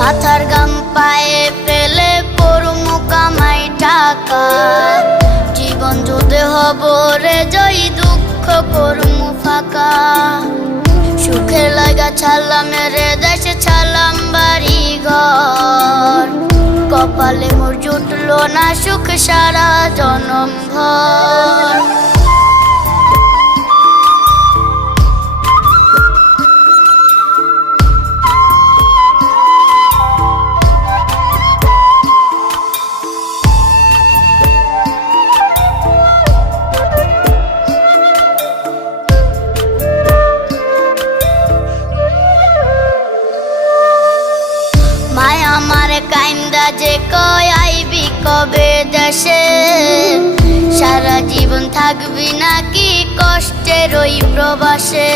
মাথার গাম পায়ে ফেলে পড়মু কামাই টাকা, জীবন যুদ্ধে হব রে জয়ী, দুঃখ করমু ফাঁকা। সুখের লাগা ছাড়লাম রে দেশে, ছাড়লাম বাড়ি ঘর, কপালে মোর জুটলো না সুখ সারা জনম ভর। মায় আমার কাইন্দা যে কয় আইবি কবে দেশে, সারা জীবন থাকবি নাকি কষ্টের ওই প্রবাসে।